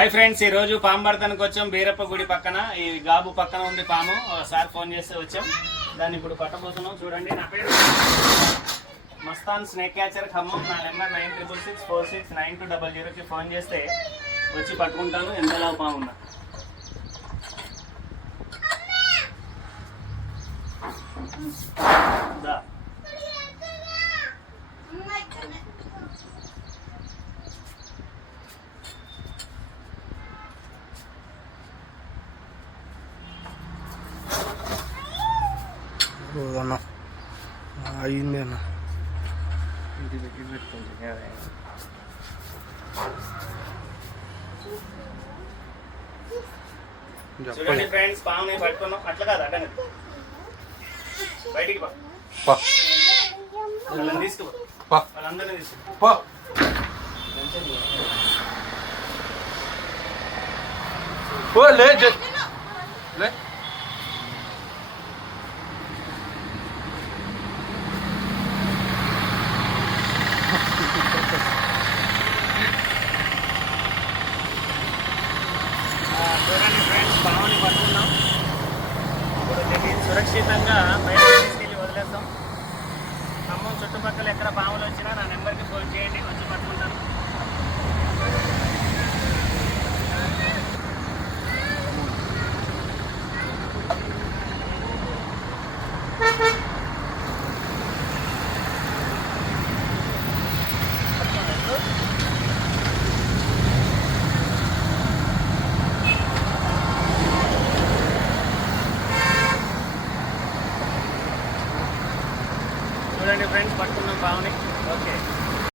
Hi friends, ఈ రోజు పాము పడతానికి వచ్చాం. బీరప్ప గుడి పక్కన ఈ గాబు పక్కన ఉంది పాము. సార్ ఫోన్ చేస్తే వచ్చాం, దాన్ని ఇప్పుడు పట్టబోతున్నాం. చూడండి, నా పేరు మస్తాన్ స్నేక్ క్యాచర్ ఖమ్మం. నా నెంబర్ 9664699200కి ఫోన్ చేస్తే వచ్చి పట్టుకుంటాను. ఎంతలా పాము ఉన్నా దా. అన్న అయింది అన్న. చూడండి ఫ్రెండ్స్, పాముని పట్టుకున్నాం. అట్లా కాదు, అడ్డంగా బయటికి పా. వాళ్ళని తీసుకుపో, వాళ్ళందరినీ తీసుకుపో. లే చూడండి ఫ్రెండ్స్, పాముని పట్టుకున్నాం. ఇప్పుడు దీన్ని సురక్షితంగా బయట తీసుకెళ్ళి వదిలేస్తాం. ఖమ్మం చుట్టుపక్కల ఎక్కడ పాములు వచ్చినా నా నెంబర్కి ఫోన్ చేయండి, వచ్చి పట్టుకుంటాను.